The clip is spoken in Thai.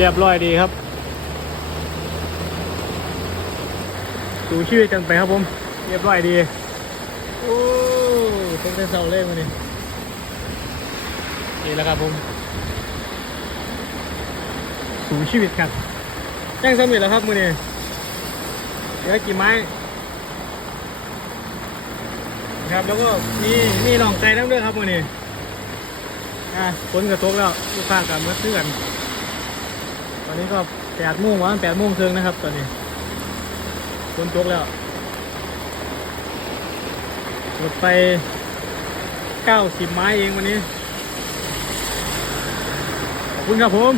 เรียบร้อยดีครับดูชีวิตกันไปครับผมเรียบร้อยดีโอ้ต้องได้เสาเล่นมาดินี่แหละครับผมดูชีวิตครับแจ้งสำเร็จแล้วครับมือนี้เหลือกี่ไม้ครับแล้วก็มีหลองใจน้ำด้วยครับมือนี้ฝนกระตกแล้วลูกค้ากับมาซื้อกันตอนนี้ก็8 โมงวัน8 โมงครึ่งนะครับตอนนี้ฝนตกแล้วหมดไป90 ไม้เองวันนี้ขอบคุณครับผม